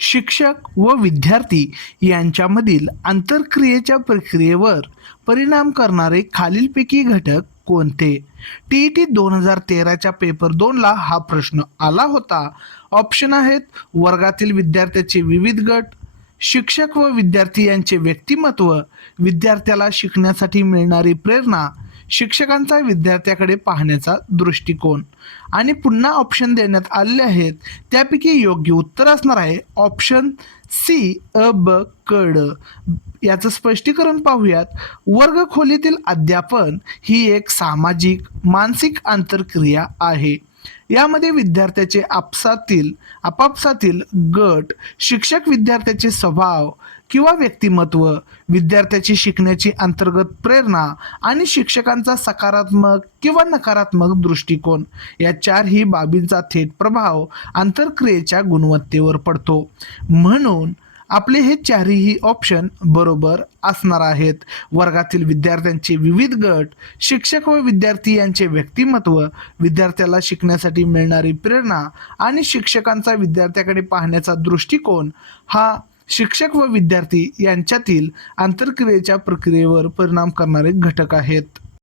शिक्षक व विद्यार्थी यांच्यामधील आंतरक्रियेच्या प्रक्रियेवर परिणाम करणारे खालीलपैकी घटक कोणते? टी 2013च्या पेपर 2ला हा प्रश्न आला होता. ऑप्शन आहेत: वर्गातील विद्यार्थ्याचे विविध गट, शिक्षक व विद्यार्थी यांचे व्यक्तिमत्व, विद्यार्थ्याला शिकण्यासाठी मिळणारी प्रेरणा, शिक्षकांचा विद्यार्थ्याकडे पाहण्याचा दृष्टिकोन. आणि पुन्हा ऑप्शन देण्यात आलेले आहेत. त्यापैकी योग्य उत्तर असणार आहे ऑप्शन सी, अ, ब, क, ड. याचं स्पष्टीकरण पाहूयात. वर्गखोलीतील अध्यापन ही एक सामाजिक मानसिक आंतरक्रिया आहे. यामध्ये विद्यार्थ्याचे आपापसातील गट, शिक्षक विद्यार्थ्याचे स्वभाव किंवा व्यक्तिमत्व, विद्यार्थ्याची शिकण्याची अंतर्गत प्रेरणा आणि शिक्षकांचा सकारात्मक किंवा नकारात्मक दृष्टिकोन या चारही बाबींचा थेट प्रभाव आंतरक्रियेच्या गुणवत्तेवर पडतो. म्हणून आपले हे चारही ऑप्शन बरोबर असणार आहेत. वर्गातील विद्यार्थ्यांचे विविध गट, शिक्षक व विद्यार्थी यांचे व्यक्तिमत्व, विद्यार्थ्याला शिकण्यासाठी मिळणारी प्रेरणा आणि शिक्षकांचा विद्यार्थ्याकडे पाहण्याचा दृष्टिकोन हा शिक्षक व विद्यार्थी यांच्यातील आंतरक्रियेच्या प्रक्रियेवर परिणाम करणारे घटक आहेत.